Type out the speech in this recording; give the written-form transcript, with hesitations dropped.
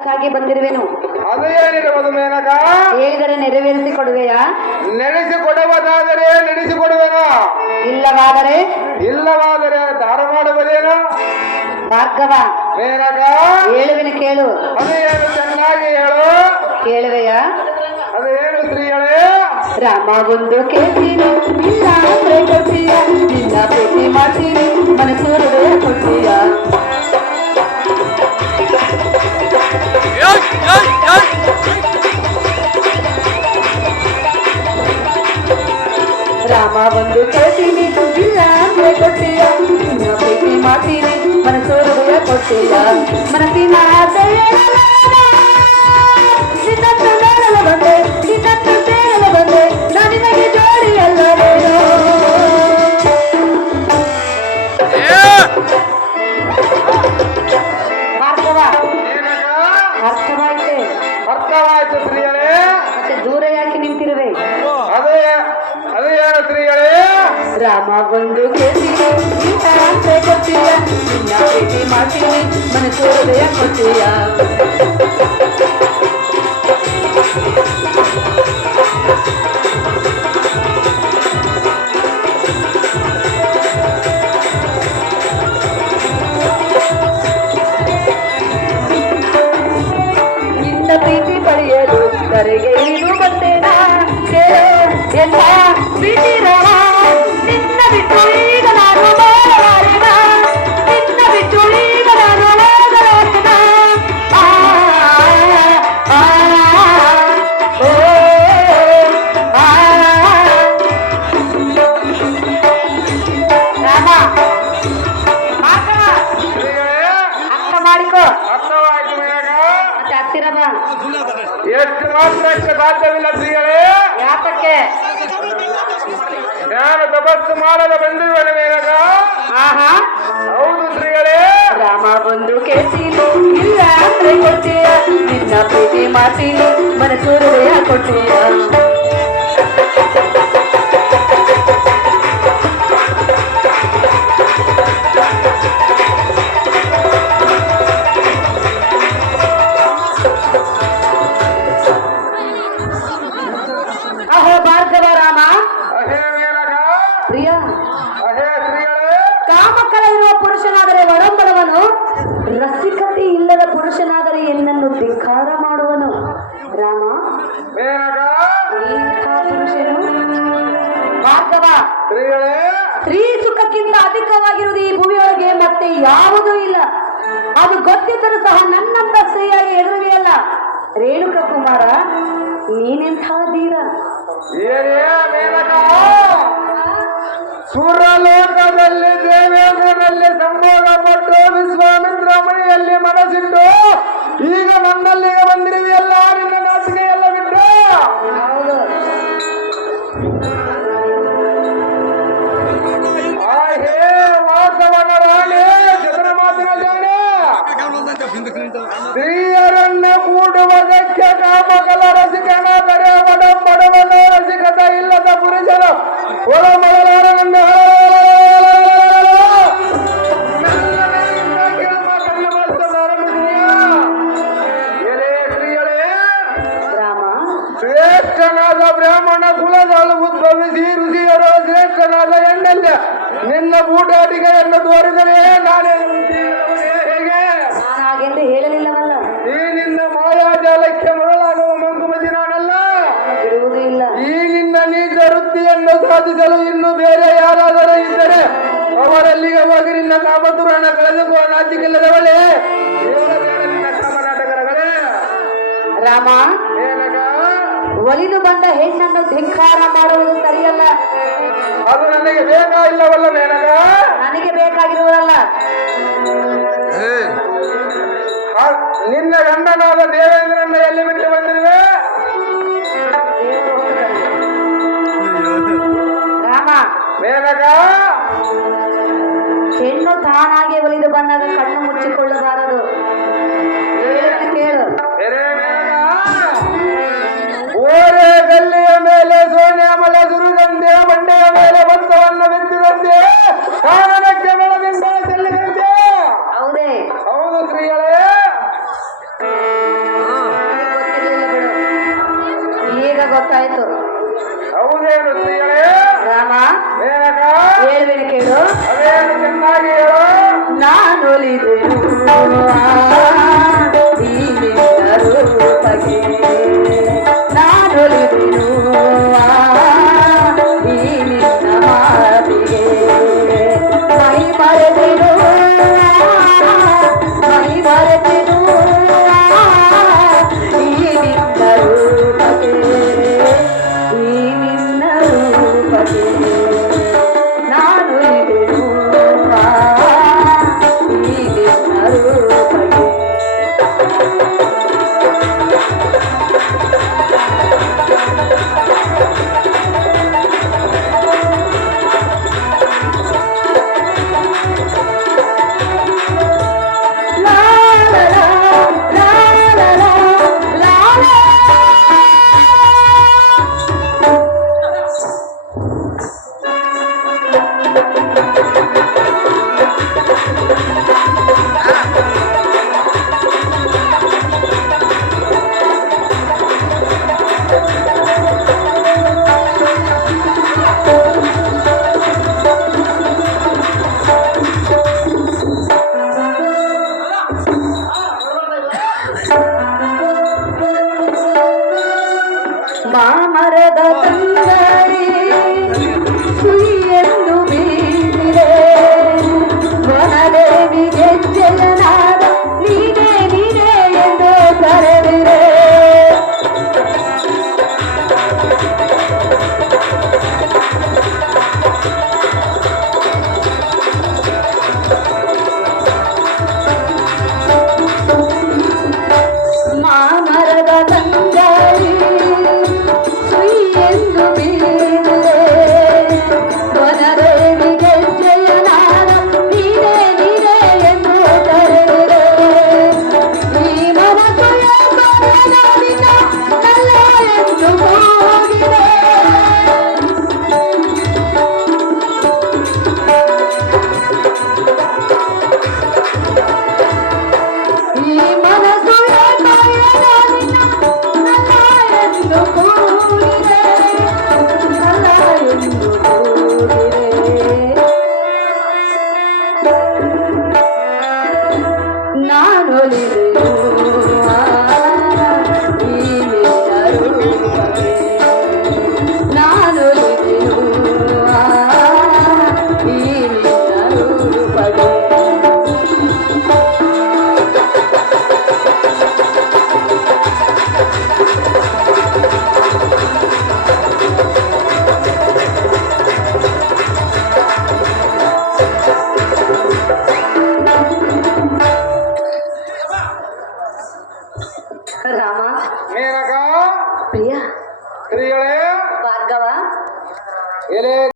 ಹಾಗೆ ಬಂದಿರುವೆನು. ಅದು ಏನಿರುವುದು ಮೇನಕ? ಹೇಳಿದರೆ ನೆರವೇರಿಸಿ ಕೊಡುವೆಯಾ? ನಡೆಸಿಕೊಡುವುದಾದರೆ ನಡೆಸಿಕೊಡುವೆನೋ, ಇಲ್ಲವಾದರೆ ದಾರ ಮಾಡುವುದೇನೋ? ಭಾರ್ಗವ ಮೇನಕ ಹೇಳುವೆನು ಕೇಳು. ಅದು ಏನು ಚೆನ್ನಾಗಿ ಹೇಳು. ಕೇಳುವೆಯಾ? ಅದು ಏನು ಸ್ತ್ರೀಗಳೇ? ರಾಮ ಒಂದು ಕೇಳ್ತೀನಿ, ಇಲ್ಲ ಅಂದ್ರೆ ಕೊಡ್ತೀಯ, ನಿನ್ನ ಪ್ರೀತಿ ಮಾಡ್ತೀನಿ, ಮನಸ್ಸು ಹೃದಯ ಕೊಡ್ತೀಯ. ರಾಮ ಒಂದು ಕೇಳ್ತೀನಿ, ಇಲ್ಲ ಅಂದ್ರೆ ಕೊಡ್ತೀಯ, ನಿನ್ನ ಪ್ರೀತಿ ಮಾಡ್ತೀನಿ, ಮನಸ್ಸು ಹೃದಯ ಕೊಡ್ತೀಯ. ಮನಸ್ಸಿನ ಆಸೆ ನಿನ್ನನ್ನು ನೋಡಲು ಬಂದೆ, ನಿನ್ನನ್ನು ಸೇರಲು ಬಂದೆ, ನಾನು ನಿನಗೆ ಜೋಡಿ ಅಲ್ಲವೇನೋ. ಭಾರ್ಗವ ಅರ್ಥವಾಯ್ತೆ? ಅರ್ಥವಾಯ್ತು ಸ್ತ್ರೀಗಳೇ. ಮತ್ತೆ ದೂರ ಯಾಕೆ ನಿಂತಿರುವೆ? ಅದು ಏನು ಸ್ತ್ರೀಗಳೇ? ರಾಮ ಬಂದು ಕೇಳ್ತೀನಿ, ಆಸೆ ಕೊಡ್ತೀಯ, ನಿನ್ನ ಪ್ರೀತಿ ಮಾಡ್ತೀನಿ, ಮನಸ್ಸು ಹೃದಯ ಕೊಡ್ತೀಯ. ನಿನ್ನ ಪ್ರೀತಿ ಪಡೆಯಲು ಕರೆಗೆ ಇಳಿದು ಬಂದೇನಾ, ಎಲ್ಲ ಪ್ರೀತಿ ರಾಮ, ನಿನ್ನ ಬಿಟ್ಟು ಈಗ ನಾನು ಬಾಳಲಾರೆನ, ನಿನ್ನ ಬಿಟ್ಟು ಈಗ ನಾನು ಹೋಗಲಾರೆನ. ಓ ರಾಮ ಮಾತವ ಸ್ತ್ರೀಗಳೇ, ಅರ್ಥ ಮಾಡಿಕೋ. ಅರ್ಥವಾಯ್ತು ಮೇನಕ. ಮತ್ತೆ ಹತ್ತಿರ ಬಾ. ಎಷ್ಟು ಮಾತ್ರಕ್ಕೆ ಸಾಧ್ಯವಿಲ್ಲ ಸ್ತ್ರೀಗಳೇ. ಯಾತಕ್ಕೆ? ನಾನು ತಪಸ್ಸು ಮಾಡಲು ಬಂದಿರುವನು ಮೇನಕ. ಆಹಾ, ಹೌದು ಸ್ತ್ರೀಗಳೇ. ರಾಮ ಬಂದು ಕೇಳ್ತೀನಿ, ಇಲ್ಲ ಅಂದ್ರೆ ಕೊಡ್ತೀಯ, ನಿನ್ನ ಪ್ರೀತಿ ಮಾಡ್ತೀನಿ, ಮನಸ್ಸು ಹೃದಯ ಕೊಡ್ತೀಯ. ಅಹೋ ಭಾರ್ಗವ ರಾಮ ಅಹೇ ಮೇನಕ. ಪ್ರಿಯ, ಅಹೇ ಸ್ತ್ರೀಗಳೇ. ಕಾಮಕಲ ಇರುವ ಪುರುಷನಾದರೆ ಒಡಂಬಡುವನು, ರಸಿಕತೆ ಇಲ್ಲದ ಪುರುಷನಾದರೆ ಎನ್ನನ್ನು ಧಿಕ್ಕಾರ ಮಾಡುವನು. ರಾಮ ಮೇನಕ. ಇಂಥ ಪುರುಷನು? ಭಾರ್ಗವ ಸ್ತ್ರೀಗಳೇ. ಸ್ತ್ರೀ ಸುಖಕ್ಕಿಂತ ಅಧಿಕವಾಗಿರುವುದು ಈ ಭೂಮಿಯೊಳಗೆ ಮತ್ತೆ ಯಾವುದೂ ಇಲ್ಲ. ಅದು ಗೊತ್ತಿದ್ದರೂ ಸಹ ನನ್ನಂತ ಸ್ತ್ರೀಯಾಗಿ ಎದುರುವೆಯಲ್ಲ. ರೇಣುಕ ಕುಮಾರ, ನೀನೆಂಥ ಧೀರ. ಏನೇ ಮೇನಕ? ಸುರಲೋಕದಲ್ಲಿ ದೇವೇಂದ್ರನಲ್ಲಿ ಸಂಭೋಗ ಪಟ್ಟು ವಿಶ್ವಾಮಿತ್ರ ಮನೆಯಲ್ಲಿ ಮನಸ್ಸಿಟ್ಟು ಈಗ ನನ್ನಲ್ಲಿಗೆ ಬಂದಿರುವೆಯಲ್ಲ, ನಿನ್ನ ನಾಚಿಕೆ ಎಲ್ಲ ಬಿಟ್ಟು. ಹೌದು, ಹೇ ವಾಸವನ ರಾಣಿ, ಚಂದ್ರ ಮಾತಿನ ಜಾಣೆ, ಸ್ತ್ರೀಯರನ್ನ ಕೂಡುವುದಕ್ಕೆ ಕಾಮಕಲ ರಸಿಕನಾದರೆ ಒಡಂಬಡುವನ ರಸಿಕತೆ ಇಲ್ಲದ ಪುರುಷರು ಒಳಮಳಲಾರನೆಂದು ರಾಮ ಶ್ರೇಷ್ಠನಾದ ಬ್ರಾಹ್ಮಣ ಕುಲದಲ್ಲಿ ಉದ್ಭವಿಸಿ ಋಷಿಯರು ಶ್ರೇಷ್ಠನಾದ ಎಣ್ಣೆಲ್ಲ ನಿನ್ನ ಬೂಟಾಟಿಕೆಯನ್ನು ತೋರಿದರೆ ನಾನೇನು ಹೇಗೆ? ನಾನು ಹಾಗೆಂದು ಹೇಳಲಿಲ್ಲವಲ್ಲ. ಈ ನಿನ್ನ ಮಾಯಾಜಾಲಕ್ಕೆ ಮರಳಾಗುವ ಮಂಕುಮತಿ ನಾನಲ್ಲ. ಬಿಡುವುದೂ ಇಲ್ಲ. ಈ ನಿನ್ನ ನೀಚ ವೃತ್ತಿಯನ್ನು ಸಾಧಿಸಲು ಇನ್ನು ಬೇರೆ ಯಾರಾದರೂ ಇದ್ದರೆ ಅವರಲ್ಲಿಗೆ ಹೋಗಿ ನಿನ್ನ ಕಾಮತುರಣ ಕಳೆದುಕೋ, ನಾಚಿಕಿಲ್ಲದವಳೆ. ನಿನ್ನ ಕಾಮನಾಟಕರಗಳೇ. ರಾಮ, ಮೇನಕ, ಒಲಿದು ಬಂದ ಹೆಣ್ಣನ್ನು ಧಿಕ್ಕಾರ ಮಾಡುವುದು ಸರಿಯಲ್ಲ. ಅದು ನನಗೆ ಬೇಕಾ ಇಲ್ಲವಲ್ಲ ಮೇನಕ? ನನಗೆ ಬೇಕಾಗಿರುವುದಲ್ಲ. ನಿನ್ನ ಗಂಡನಾದ ದೇವೇಂದ್ರನ್ನ ಎಲ್ಲಿ ಬಿಟ್ಟು ಬಂದಿರುವೆ? ರಾಮ, ಮೇನಕ, ಹೆಣ್ಣು ತಾನಾಗೆ ಒಲಿದು ಬಂದಾಗ ಕಣ್ಣು ಮುಚ್ಚಿಕೊಳ್ಳಬಾರದು. ಹೇಳುವೆನು ಕೇಳು. ಓರೆ ಗಲ್ಲಿಯ ಮೇಲೆ ಸೋನೆ ಮಲ ಸುರಿದಂತೆ, ಬಂಡೆಯ ಮೇಲೆ ಭತ್ತವನ್ನು ಬಿತ್ತಿದಂತೆ, ಕಾರಣಕ್ಕೆ ಬೆಳೆದಿಂದ ಚೆಲ್ಲಿದಂತೆ. ಹೌದೇ? ಹೌದು ಸ್ತ್ರೀಗಳೇ. ಗೊತ್ತಾಯ್ತು. ಹೌದೇನು ಶ್ರೀಗಳೇ? ರಾಮ ಮೇನಕ ಹೇಳ್ಬೇಡಿ ಕೇಳು. ಅದೇನು ಚೆನ್ನಾಗಿ ಹೇಳು. ನಾನೊಲಿದೆನು ಈ ನಿನ್ನ ರೂಪಕ್ಕೆ, ನಾನೊಲಿದೆನು ಈ ನಿನ್ನ ಮಾತಿಗೆ, ಮೈ ಮರೆತೆನು ಮೈ ಮರೆತೆನು ಈ ನಿನ್ನ ರೂಪಕ್ಕೆ, ಈ ನಿನ್ನ ರೂಪಕ್ಕೆ ನಾನೊಲಿದೆನು ಈ ನಿನ್ನ ರೂಪಕ್ಕೆ. ಮಾಮರದ ತಂಗಾಳಿ ಸುಯ್ಯೆಂದು ಬೀಸಿದೆ, ವನದೇವಿಗೆ ಜಯನಾದ ನೀನೇ ನೀನೇ ಎಂದು ಕರೆದಿರೆ. ಮಾಮರದ ತಂಗಾಳಿ ಸುಯ್ಯೆಂದು ಬೀಸಿದೆ, ವನದೇವಿಗೆ ಜಯನಾದ ನೀನೇ ನೀನೇ ಎಂದು ಕರೆದಿರೆ. ಈ ಮನಸ್ಸು ಏಕನಾದಿನ ನಲ್ಲ ಎಂದು ಹೋಗಿದೆ, ಈ ಮನಸ್ಸು ಏಕನಾದಿನ ನಲ್ಲ ಎಂದು ಕೂಗಿದೆ, ನಲ್ಲ ಎಂದು ಕೂಗಿದೆ. ನಾನೊಲಿದೆನು ಈ ನಿನ್ನ ರೂಪಕ್ಕೆ, ನಾನೊಲಿದೆನು ಈ ನಿನ್ನ ರೂಪಕ್ಕೆ. ರಾಮ ಮೇನಕ ಪ್ರಿಯ ಶ್ರೀಗಳೇ ಭಾರ್ಗವ ಎಲೆ